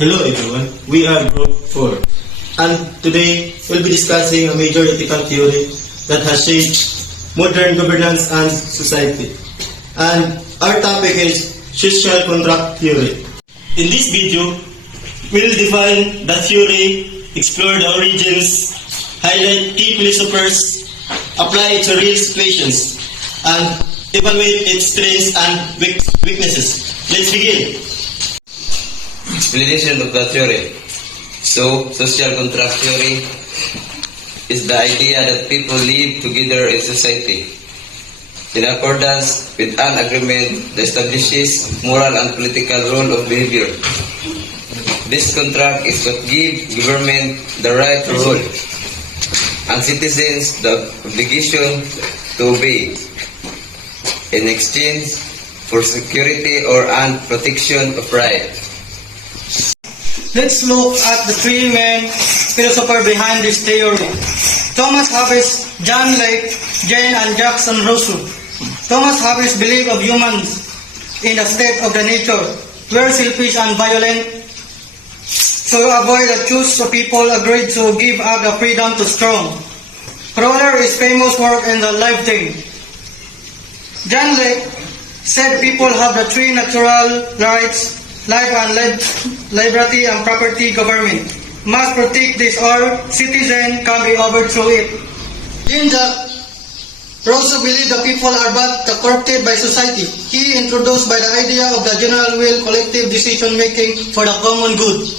Hello everyone, we are Group 4 and today we'll be discussing a major ethical theory that has shaped modern governance and society. And our topic is social contract theory. In this video, we'll define the theory, explore the origins, highlight key philosophers, apply it to real situations, and evaluate its strengths and weaknesses. Let's begin. Explanation of the theory. So, social contract theory is the idea that people live together in society in accordance with an agreement that establishes moral and political rule of behavior. This contract is what gives government the right to rule and citizens the obligation to obey in exchange for security or and protection of rights. Let's look at the three main philosophers behind this theory. Thomas Hobbes, John Locke, Jane and Jackson Rousseau. Thomas Hobbes believed of humans in a state of the nature, where selfish and violent. So to avoid the choice of people agreed to give up the freedom to strong. Roller is famous work in the lifetime. John Locke said people have the three natural rights: life and liberty and property. Government must protect this or citizen can be overthrow it. Jean-Jacques Rousseau believed the people are but corrupted by society. He introduced by the idea of the general will, collective decision making for the common good.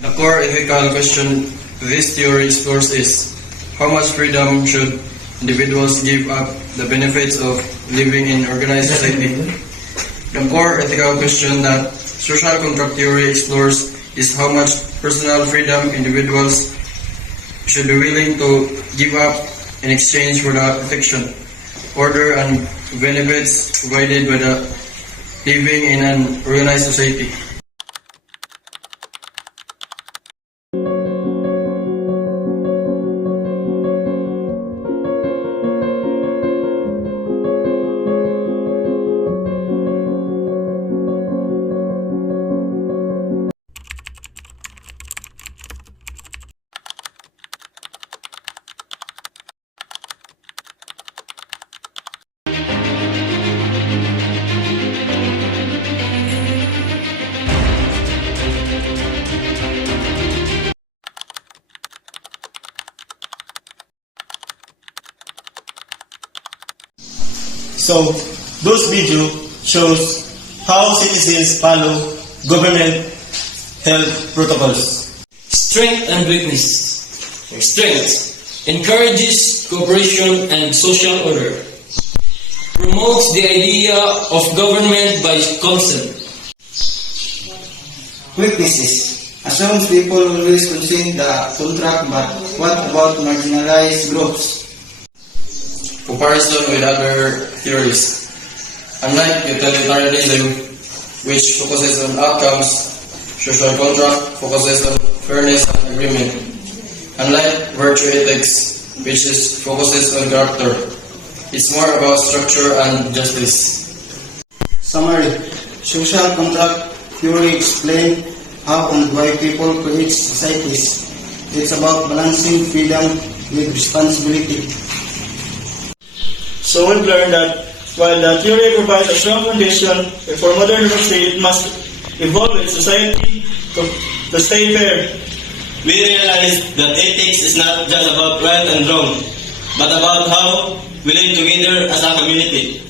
The core ethical question this theory explores is, how much freedom should individuals give up the benefits of living in organized society? The core ethical question that social contract theory explores is how much personal freedom individuals should be willing to give up in exchange for the protection, order and benefits provided by the living in an organized society. So, this video shows how citizens follow government health protocols. Strength and weakness. Strength encourages cooperation and social order. Promotes the idea of government by consent. Weaknesses assumes people always consent the contract, but what about marginalized groups? Comparison with other theories. Unlike utilitarianism, which focuses on outcomes, social contract focuses on fairness and agreement. Unlike virtue ethics, which focuses on character, it's more about structure and justice. Summary. Social contract theory explains how and why people create societies. It's about balancing freedom with responsibility. So we've learned that while the theory provides a strong foundation for modern democracy, it must evolve in society to stay fair. We realize that ethics is not just about right and wrong, but about how we live together as a community.